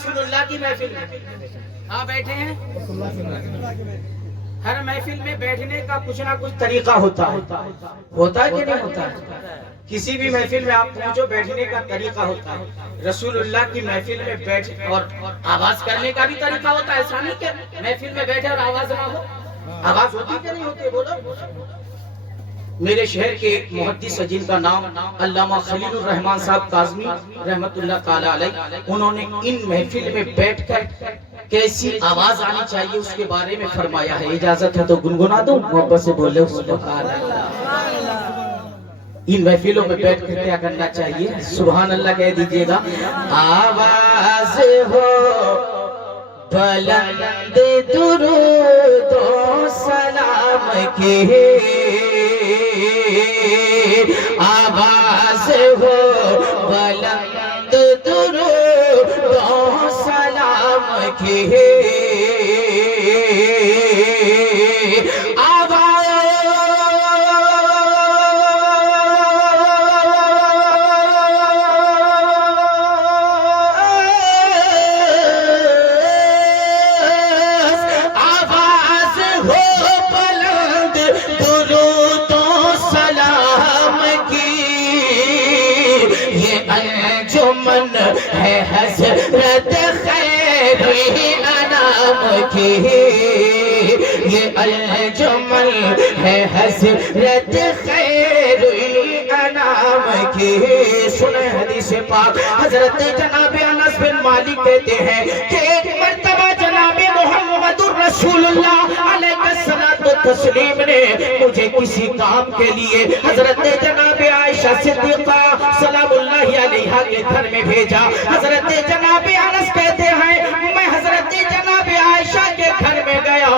رسول اللہ کی محفل میں ہاں بیٹھے ہیں. ہر محفل میں بیٹھنے کا کچھ نہ کچھ طریقہ ہوتا ہے کہ نہیں ہوتا ہے؟ کسی بھی محفل میں آپ پوچھو بیٹھنے کا طریقہ ہوتا ہے. رسول اللہ کی محفل میں بیٹھ اور آواز کرنے کا بھی طریقہ ہوتا ہے. ایسا نہیں کہ محفل میں بیٹھے اور آواز نہ ہو. آواز ہوتی کہ نہیں ہوتی بولو. میرے شہر کے ایک محدث ہیں جن کا نام علامہ خلیل الرحمن صاحب کاظمی رحمت اللہ تعالی علیہ، انہوں نے ان محفل میں بیٹھ کر کیسی آواز آنی چاہیے اس کے بارے میں فرمایا ہے. اجازت ہے تو گنگنا دو، محبت سے بولے سبحان اللہ. ان محفلوں میں بیٹھ کر کیا کرنا چاہیے؟ سبحان اللہ کہہ دیجئے گا. آواز ہو بلند درود و سلام کی، آواز ہو بلند درود و سلام کی، ہے حضرت خیر انام کی، یہ انجمن ہے حضرت خیر انام کی. سنیں حدیث پاک، حضرت جناب انس بن مالک کہتے ہیں کہ ایک مرتبہ جناب محمد رسول اللہ علیہ الصلوۃ والتسلیم نے مجھے کسی کام کے لیے حضرت جناب عائشہ صدیقہ سلام اللہ علیہا کے گھر میں بھیجا. حضرت جناب انس کہتے ہیں میں حضرت جناب عائشہ کے گھر میں گیا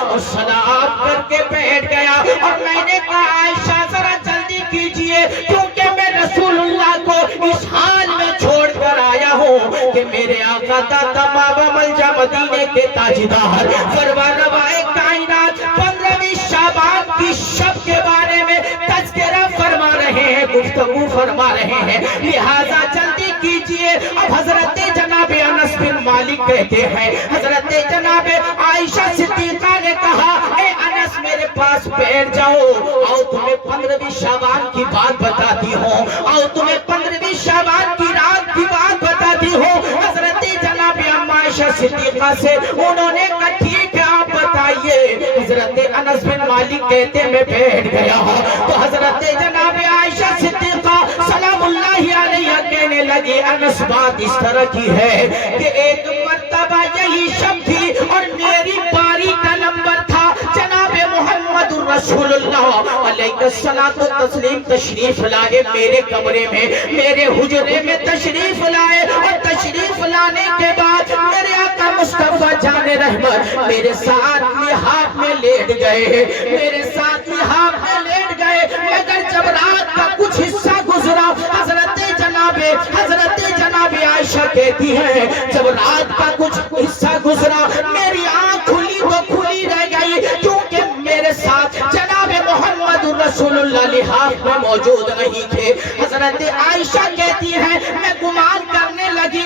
اور سلام کر کے بیٹھ گیا اور میں نے کہا عائشہ ذرا جلدی کیجئے کیونکہ میں رسول اللہ کو اس حال میں چھوڑ کر آیا ہوں کہ میرے آقا داتا بابا ملجا مدینے کے تاجدار سرور روائے کائنات 15ویں شعبان کی شب کے بارے میں تذکرہ فرما رہے ہیں، گفتگو فرما رہے ہیں، لہذا جلدی کیجئے. اب حضرت جناب انس بن مالک کہتے ہیں حضرت جناب عائشہ صدیقہ نے کہا اے انس میرے پاس بیٹھ جاؤ، آؤ تمہیں 15ویں شعبان کی بات بتاتی ہوں، آؤ تمہیں 15ویں شعبان کی رات کی بات بتاتی ہوں. حضرت جناب عائشہ صدیقہ سے انہوں نے کہا ٹھیک ہے آپ بتائیے. حضرت انس بن مالک کہتے میں بیٹھ گیا ہوں تو حضرت جناب عائشہ صدیقہ سلام اللہ علیہ کہنے لگی انس بات اس طرح کی ہے کہ ایک مرتبہ یہی شب تھی اور میری باری کا نمبر تھا. جناب محمد رسول اللہ علیہ الصلوۃ والتسلیم تشریف لائے میرے کمرے میں، میرے حجرے میں تشریف لائے اور تشریف لانے کے بعد میرے آقا مصطفیٰ جان رحمت میرے ساتھ لحاف میں لیٹ گئے، میرے ساتھ لحاف میں لیٹ گئے. مگر جب رات کا کچھ حصہ گزرا حضرت جناب عائشہ کہتی ہے جب رات کا کچھ حصہ گزرا میری آنکھ کھلی تو کھلی رہ گئی کیونکہ میرے ساتھ جناب محمد رسول اللہ لحاف میں موجود نہیں تھے. حضرت عائشہ کہتی ہے میں گمان کرنے لگی،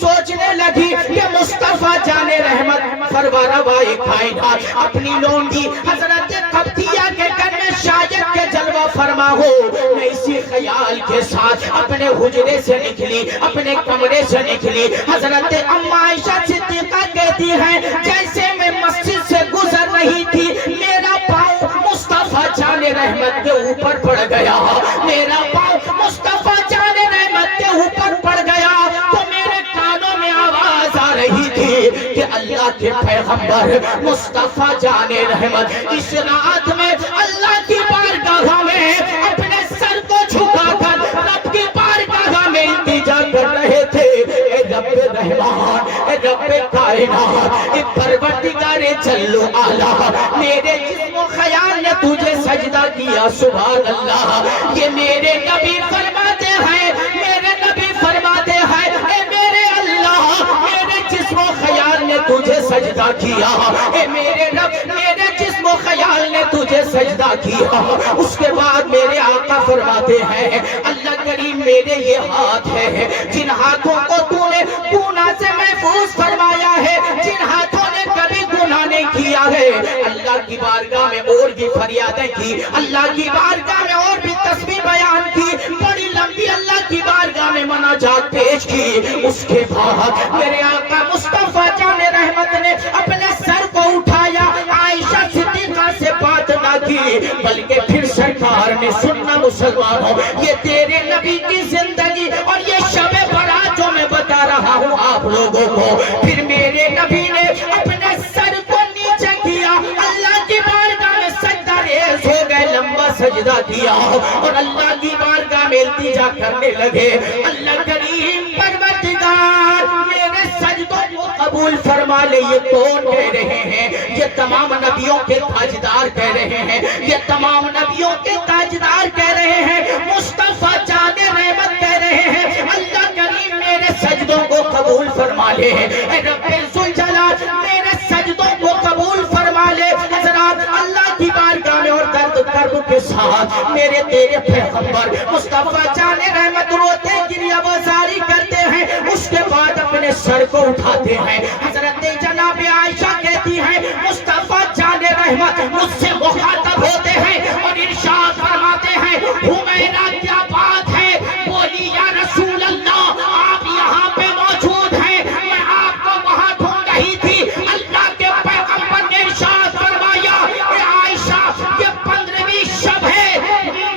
سوچنے لگی کہ مصطفیٰ جان رحمت سرور روائے کائنات اپنی لونڈی حضرت قبطیہ کے گھر میں شاید کے جلوہ فرما ہو. میں اسی خیال کے ساتھ اپنے حجرے سے نکلی، اپنے کمرے سے نکلی. حضرت اما عائشہ صدیقہ کہتی ہیں جیسے میں مسجد سے گزر رہی تھی میرا پاؤں مصطفیٰ جان رحمت کے اوپر پڑ گیا، میرا پاؤں مصطفیٰ جان رحمت کے اوپر پڑ گیا تو میرے کانوں میں آواز آ رہی تھی کہ اللہ کے پیغمبر مصطفیٰ جان رحمت اس رات میں اللہ کی بارگاہ میں اپنے سر کو جھکا کر رب کی بارگاہ میں التجا کر رہے تھے. اے رب رحمان، اے رب کائنات، اے پروردگار جل و علا، میرے جسم و خیال نے تجھے سجدہ کیا. سبحان اللہ. یہ میرے نبی فرماتے ہیں، میرے نبی فرماتے ہیں اے میرے اللہ میرے جسم و خیال نے تجھے سجدہ کیا. اے میرے رب میرے جسم و خیال نے تجھے تجھے سجدہ کیا. اس کے بعد میرے آقا فرماتے ہیں اللہ کریم میرے یہ ہاتھ ہے جن ہاتھوں کو تو نے گناہ سے محفوظ فرمایا ہے, جن ہاتھوں نے کبھی گناہ نہیں کیا ہے. اللہ کی بارگاہ میں اور بھی فریادیں کی, اللہ کی بارگاہ میں اور بھی تسبیح بیان کی, بڑی لمبی اللہ کی بارگاہ میں مناجات پیش کی. اس کے بعد میرے آقا مصطفیٰ جان رحمت نے اپنے سر کو اٹھایا, عائشہ صدیقہ سے بات نہ کی بلکہ پھر سرکار نے سننا مسلمانوں یہ تیرے نبی کی زندگی اور یہ شب برات جو میں بتا رہا ہوں آپ لوگوں کو. پھر میرے نبی نے اپنے سر کو نیچے کیا, اللہ کی بارگاہ میں سجدہ ریز ہو گئے, لمبا سجدہ کیا اور اللہ کی بارگاہ میں التجا کرنے لگے. اللہ کریم پروردگار میرے سجدوں کو قبول فرما لے. یہ کون کہہ رہے ہیں؟ یہ تمام نبیوں کے تاجدار کہہ رہے ہیں, یہ تمام نبیوں کے تاجدار کہہ رہے ہیں, مصطفیٰ جان رحمت کہہ رہے ہیں اللہ کریم میرے سجدوں کو قبول فرما لے. اے رب ذوالجلال میرے سجدوں کو قبول فرما لے. حضرات اللہ کی بارگاہ میں اور درد کرب کے ساتھ میرے تیرے پیغمبر مصطفیٰ جان رحمت روتے گریہ بازاری کرتے ہیں. اس کے بعد اپنے سر کو اٹھاتے ہیں. حضرت جناب عائشہ کہتی ہیں مصطفیٰ جان رحمت مجھ سے مخاطب ہوتے ہیں اور ارشاد فرماتے ہیں حمیرہ کیا بات ہے؟ بولی یا رسول اللہ آپ یہاں پہ موجود ہیں, میں آپ کو وہاں ڈھونڈ رہی تھی. اللہ کے پیغمبر نے ارشاد فرمایا اے عائشہ یہ 15ویں شب ہے,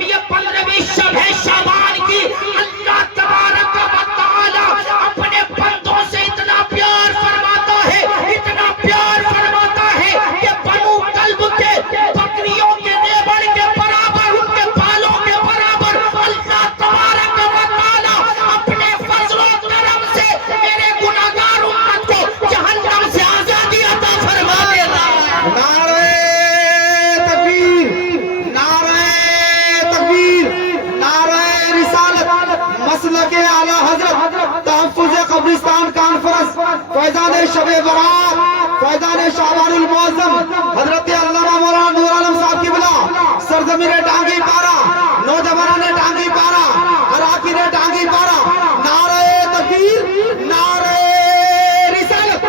یہ 15ویں شب ہے شعبان کی. اللہ تبارک و تعالی اپنے بندوں سے اتنا پیار فرماتا ہے, اتنا پیار فرماتا ہے کہ بنو کلب کے بکریوں کے نیبڑ کے برابر, ان کے بالوں کے برابر اللہ تبارک و تعالی اپنے فضل و کرم سے میرے گناہگار امت کو جہنم سے آزادی عطا فرما دے گا. نعرہ تکبیر, نعرہ تکبیر, نعرہ رسالت, مسلک اعلی حضرت, تحفظ قبرستان کانفرنس, فیضان شب برات, فیضان شعبان المعظم حضرت علامہ مولانا نور عالم صاحب کی بلا, سرزمین ٹانگی پارا, نوجوانان ٹانگی پارا, اراکین ٹانگی پارا. نعرہ تکبیر, نعرہ رسالت.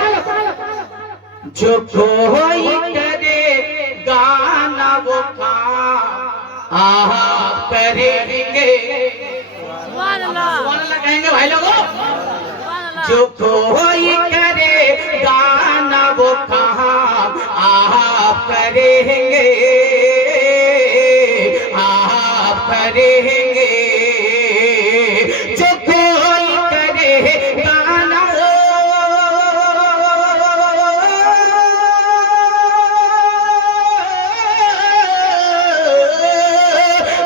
جو کوئی کرے گانا وہ کام آپ کریں گے. سبحان اللہ کہیں گے بھائی لوگوں. جو کوئی کرے گانا وہ کام آپ کریں گے, آپ کریں گے. جو کوئی کرے گانا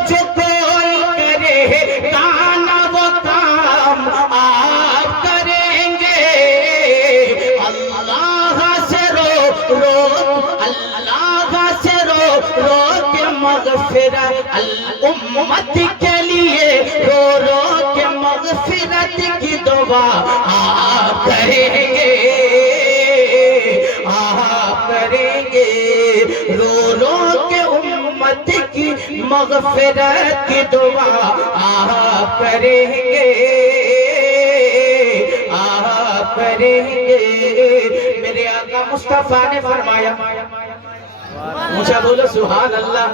جو کوئی کرے گانا وہ کام آپ کریں گے. اللہ سے رو رو, اللہ سے رو رو کے مغفرت الامت کے لیے, رو رو کے مغفرت کی دعا آپ کریں گے, آپ کریں گے. رو رو کے امت کی مغفرت کی دعا آپ کریں گے, آپ کریں گے. میرے آقا مصطفیٰ نے فرمایا, مجھے بولو سبحان اللہ.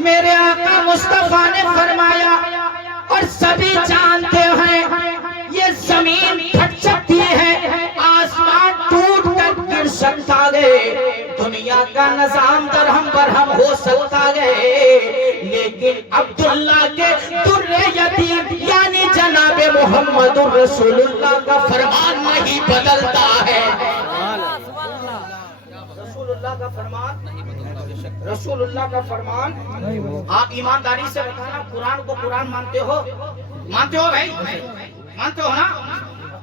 میرے آقا مصطفیٰ نے فرمایا اور سبھی جانتے ہیں یہ زمین پھٹ سکتی ہے, آسمان ٹوٹ کر گر سکتا ہے, دنیا کا نظام درہم برہم ہو سکتا ہے, لیکن عبداللہ کے در یتیم یعنی جناب محمد رسول اللہ کا فرمان نہیں بدلتا ہے. رسول اللہ کا فرمان نہیں بدلتا. رسول اللہ کا فرمان. آپ ایمانداری سے بتانا قرآن کو قرآن مانتے ہو؟ مانتے ہو بھائی؟ مانتے ہو نا؟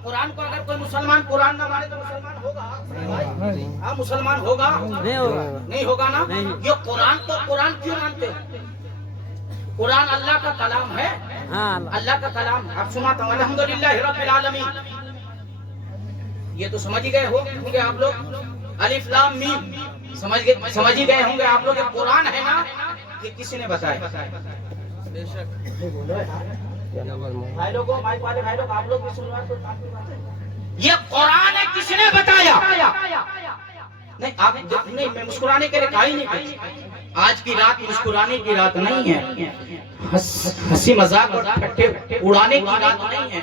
قرآن کو اگر کوئی مسلمان قرآن نہ مانے تو مسلمان ہوگا؟ ہاں مسلمان ہوگا؟ نہیں ہوگا نا؟ یہ قرآن کو قرآن کیوں مانتے ہو؟ قرآن اللہ کا کلام ہے, اللہ کا کلام. آپ سناتا ہوں الحمدللہ رب العالمین. یہ تو سمجھ گئے ہو کیونکہ آپ لوگ الف لام میم سمجھ ہی گئے ہوں گے آپ لوگ. یہ قرآن ہے نا, یہ کسی نے بتایا؟ بھائی لوگوں, مائک والے بھائی لوگ, آپ لوگ بھی سن رہے ہیں. یہ قرآن ہے, کس نے بتایا؟ نہیں آپ نہیں, میں مسکرانے کے لیے کہا ہی نہیں. آج کی رات مسکرانے کی رات نہیں ہے, ہنسی مذاق اور ٹھٹے اڑانے کی رات نہیں ہے,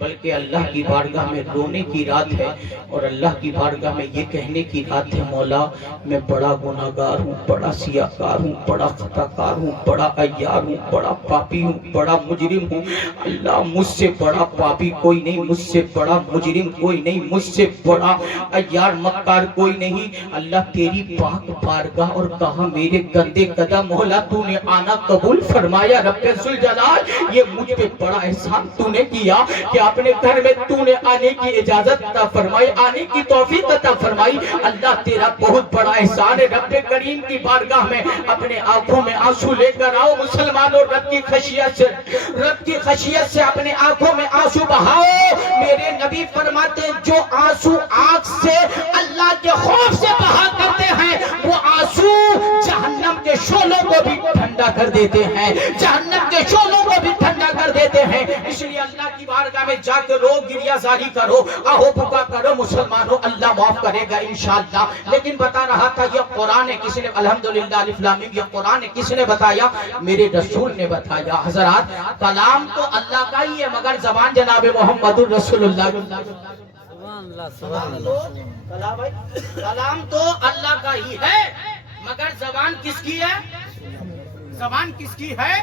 بلکہ اللہ کی بارگاہ میں رونے کی رات ہے, اور اللہ کی بارگاہ میں یہ کہنے کی رات ہے, مولا میں بڑا گناہگار ہوں, بڑا سیاہکار ہوں, بڑا خطاکار ہوں, بڑا عیار ہوں, بڑا پاپی ہوں, بڑا مجرم ہوں. اللہ مجھ سے بڑا پاپی کوئی نہیں, مجھ سے بڑا مجرم کوئی نہیں, مجھ سے بڑا عیار مکار کوئی نہیں. اللہ تیری پاک بارگاہ اور کہا میرے گندے قدم, مولا تو نے آنا قبول فرمایا. رب ذوالجلال, یہ مجھ پہ بڑا احسان تو نے کیا کہ اپنے گھر میں تو نے آنے کی اجازت عطا فرمائی, آنے کی توفیق عطا فرمائی. اللہ تیرا بہت بڑا احسان ہے. رب کریم کی بارگاہ میں اپنے آنکھوں میں آنسو لے کر آؤ مسلمانوں, رب کی خشیت سے اپنے آنکھوں میں آنسو بہاؤ. میرے نبی فرماتے ہیں جو آنسو آنکھ سے اللہ کے خوف سے بہا کرتے ہیں, وہ آنسو جہنم کے شعلوں کو بھی ٹھنڈا کر دیتے ہیں, جہنم کے شعلوں کو بھی ٹھنڈا کر دیتے ہیں. اس لیے اللہ کی بارگاہ میں جا کے رو, گریہ زاری کرو, آہو بکا کرو مسلمانوں, اللہ معاف کرے گا انشاءاللہ. لیکن بتا رہا تھا یہ قرآن ہے, کس نے, الحمدللہ الف لام میم, یہ قرآن ہے کس نے بتایا؟ میرے رسول نے بتایا. حضرات, کلام تو اللہ کا ہی ہے, مگر زبان جناب محمد رسول اللہ. کلام تو اللہ کا ہی ہے, مگر زبان کس کی ہے؟ زبان کس کی ہے؟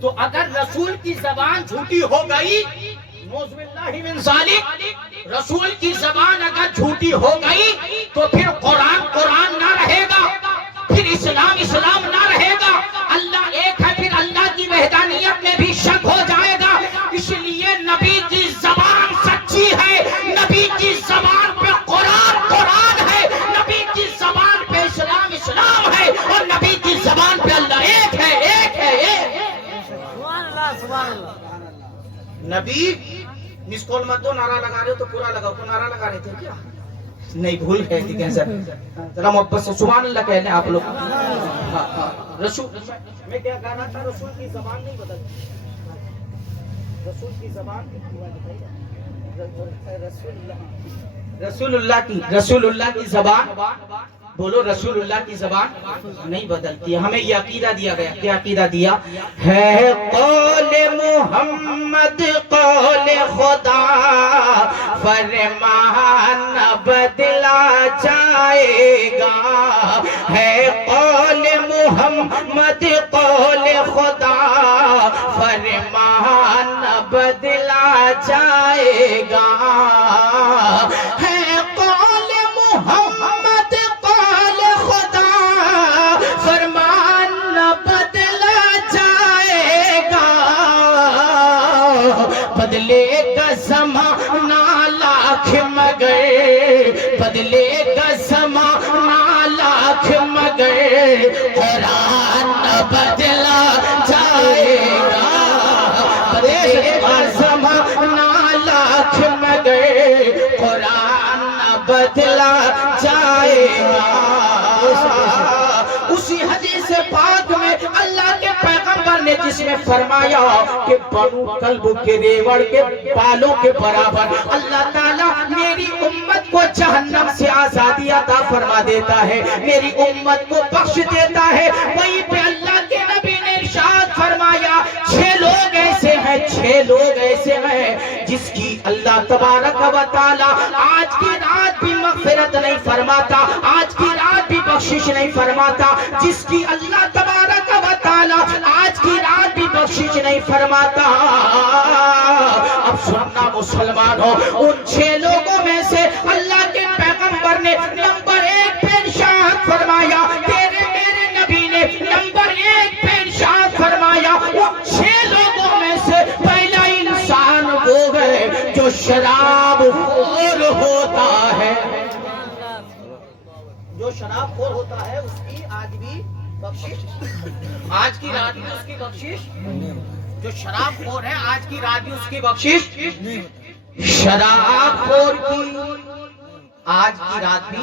تو اگر رسول کی زبان جھوٹی ہو گئی, نعوذ باللہ من ذالک, رسول کی زبان اگر جھوٹی ہو گئی تو پھر قرآن قرآن نہ رہے گا, پھر اسلام اسلام نہ رہے گا. اللہ ایک ہے, پھر اللہ کی وحدانیت میں بھی شک ہو جائے گا. اس لیے نبی کی زبان سچی ہے, نبی کی زبان پہ قرآن قرآن ہے, نبی کی زبان پہ اسلام اسلام ہے, اور نبی کی زبان پہ اللہ ایک ہے, ایک ہے, ایک ہے. سبحان اللہ. نبی مس کال مت دو, نعرہ لگا رہے ہو تو پورا لگاؤ. تو نعرہ لگا رہے تھے کیا؟ نہیں, بھول گئے تھے کیسا, ذرا محبت سے سبحان اللہ کہہ لیں آپ لوگ. رسول, میں کیا کہہ رہا تھا, رسول کی زبان نہیں بدلتی, رسول کی زبان, رسول اللہ کی زبان, بولو رسول اللہ کی زبان نہیں بدلتی ہے. ہمیں یہ عقیدہ دیا گیا, کیا عقیدہ دیا ہے؟ قول محمد قول خدا, فرمان بدلا جائے گا. ہے قول محمد قول خدا, فرمان بدلا جائے گا. ہے قول محمد قول خدا, فرمان بدلا جائے گا. بدلے گا زمانہ لاکھ مگر, بدلے گا زمانہ لاکھ مگر, قرآن بدلا جائے گا. بدلے گا زمانہ لاکھ مگر, قرآن بدلا جائے گا. اسی حدیث پاک میں اللہ کے پیغمبر نے جس میں فرمایا کہ بنو کلب کے ریوڑ کے بالوں کے برابر اللہ تعالیٰ میری امت کو جہنم سے آزادی عطا فرما دیتا ہے, میری امت کو بخش دیتا ہے. وہیں پہ اللہ کے نبی نے ارشاد فرمایا 6 لوگ ایسے ہیں, 6 لوگ ایسے ہیں جس کی اللہ تبارک و تعالیٰ آج کی رات بھی مغفرت نہیں فرماتا, آج کی رات بھی بخشش نہیں فرماتا. جس کی اللہ تبارک و تعالیٰ آج کی رات بھی بخشش نہیں فرماتا. اب سننا مسلمانوں, ان 6 لوگوں میں سے اللہ کے پیغمبر نے نمبر 1 پہ ارشاد فرمایا, تیرے میرے نبی نے نمبر 1 پہ ارشاد فرمایا, ان 6 لوگوں میں سے پہلا انسان وہ ہے جو شراب خور ہوتا ہے. جو شراب خور ہوتا ہے اس کی آج بھی بخشش, آج کی رات میں اس کی بخشش. جو شراب خور ہے آج کی رات میں اس کی بخشش. شراب خور کی آج کی رات بھی